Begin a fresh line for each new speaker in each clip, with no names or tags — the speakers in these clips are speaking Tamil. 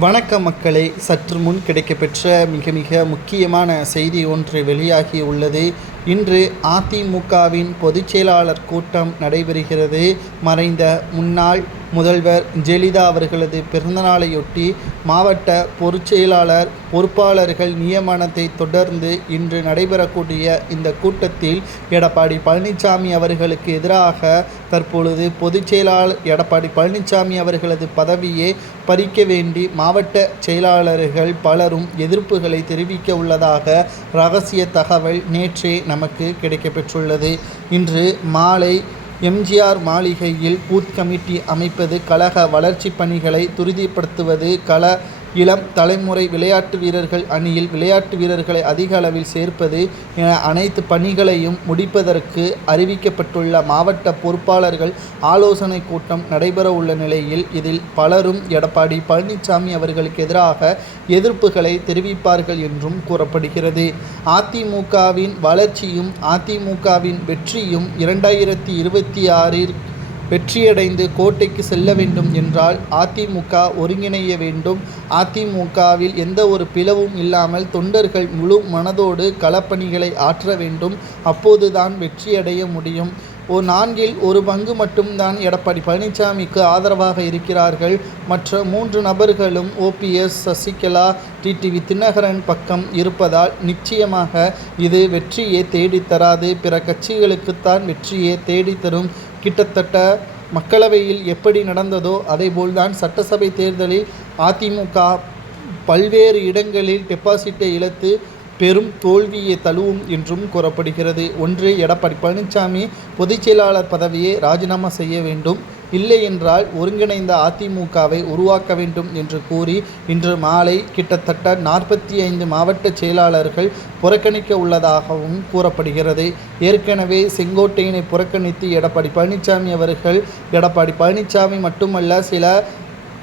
வணக்க மக்களே சற்று முன் கிடைக்கப்பெற்ற மிக மிக முக்கியமான செய்தி ஒன்று வெளியாகி உள்ளது. இன்று அதிமுகவின் பொதுச்செயலாளர் கூட்டம் நடைபெறுகிறது. மறைந்த முன்னாள் முதல்வர் ஜெயலலிதா அவர்களது பிறந்தநாளையொட்டி மாவட்ட பொதுச் செயலாளர் பொறுப்பாளர்கள் நியமனத்தை தொடர்ந்து இன்று நடைபெறக்கூடிய இந்த கூட்டத்தில் எடப்பாடி பழனிசாமி அவர்களுக்கு எதிராக தற்பொழுது பொதுச்செயலாளர் எடப்பாடி பழனிசாமி அவர்களது பதவியை பறிக்க வேண்டி மாவட்ட செயலாளர்கள் பலரும் எதிர்ப்புகளை தெரிவிக்க உள்ளதாக ரகசிய தகவல் நேற்றே நமக்கு கிடைக்கப்பெற்றுள்ளது. இன்று மாலை எம்ஜிஆர் மாளிகையில் பூத் கமிட்டி அமைப்பது கழக வளர்ச்சிப் பணிகளை துரிதப்படுத்துவது கள இளம் தலைமுறை விளையாட்டு வீரர்கள் அணியில் விளையாட்டு வீரர்களை அதிக அளவில் சேர்ப்பது என அனைத்து பணிகளையும் முடிப்பதற்கு அறிவிக்கப்பட்டுள்ள மாவட்ட பொறுப்பாளர்கள் ஆலோசனை கூட்டம் நடைபெறவுள்ள நிலையில் இதில் பலரும் எடப்பாடி பழனிசாமி அவர்களுக்கு எதிராக எதிர்ப்புகளை தெரிவிப்பார்கள் என்றும் கூறப்படுகிறது. அதிமுகவின் வளர்ச்சியும் அதிமுகவின் வெற்றியும் இரண்டாயிரத்தி இருபத்தி ஆறில் வெற்றியடைந்து கோட்டைக்கு செல்ல வேண்டும் என்றால் அதிமுக ஒருங்கிணைய வேண்டும். அதிமுகவில் எந்த ஒரு பிளவும் இல்லாமல் தொண்டர்கள் முழு மனதோடு களப்பணிகளை ஆற்ற வேண்டும். அப்போதுதான் வெற்றியடைய முடியும். ஓ நான்கில் ஒரு பங்கு மட்டும்தான் எடப்பாடி பழனிசாமிக்கு ஆதரவாக இருக்கிறார்கள். மற்ற மூன்று நபர்களும் ஓபிஎஸ் சசிகலா டிடிவி தினகரன் பக்கம் இருப்பதால் நிச்சயமாக இது வெற்றியை தேடித்தராது பிற கட்சிகளுக்குத்தான் வெற்றியை தேடித்தரும் கிட்டத்தட்ட மக்களவையில் எப்படி நடந்ததோ அதேபோல்தான் சட்டசபை தேர்தலில் அதிமுக பல்வேறு இடங்களில் டெபாசிட்டை இழத்து பெரும் தோல்வியை தழுவும் என்றும் கூறப்படுகிறது. ஒன்று எடப்பாடி பழனிசாமி பொதுச் செயலாளர் பதவியை ராஜினாமா செய்ய வேண்டும். இல்லை என்றால் ஒருங்கிணைந்த அதிமுகவை உருவாக்க வேண்டும் என்று கூறி இன்று மாலை கிட்டத்தட்ட நாற்பத்தி ஐந்து மாவட்ட செயலாளர்கள் புறக்கணிக்க உள்ளதாகவும் கூறப்படுகிறது. ஏற்கனவே செங்கோட்டையினை புறக்கணித்து எடப்பாடி பழனிசாமி அவர்கள் எடப்பாடி பழனிசாமி மட்டுமல்ல சில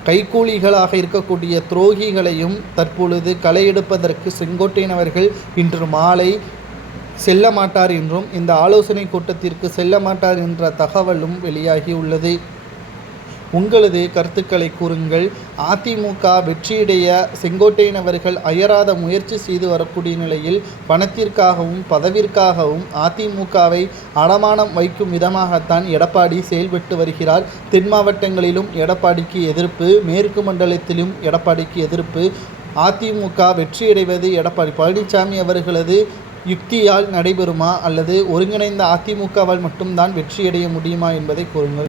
கைக்கூலிகளாக இருக்கக்கூடிய துரோகிகளையும் தற்பொழுது களை எடுப்பதற்கு செங்கோட்டையன் அவர்கள் இன்று மாலை செல்ல மாட்டார் என்றும் இந்த ஆலோசனை கூட்டத்திற்கு செல்ல மாட்டார் என்ற தகவலும் வெளியாகி உள்ளது உங்களது கருத்துக்களை கூறுங்கள். அதிமுக வெற்றியடைய செங்கோட்டையன் அவர்கள் அயராத முயற்சி செய்து வரக்கூடிய நிலையில் பணத்திற்காகவும் பதவிற்காகவும் அதிமுகவை அடமானம் வைக்கும் விதமாகத்தான் எடப்பாடி செயல்பட்டு வருகிறார். தென் மாவட்டங்களிலும் எடப்பாடிக்கு எதிர்ப்பு மேற்கு மண்டலத்திலும் எடப்பாடிக்கு எதிர்ப்பு. அதிமுக வெற்றியடைவது எடப்பாடி பழனிசாமி அவர்களது யுக்தியால் நடைபெறுமா அல்லது ஒருங்கிணைந்த அதிமுகவால் மட்டும்தான் வெற்றியடைய முடியுமா என்பதை கூறுங்கள்.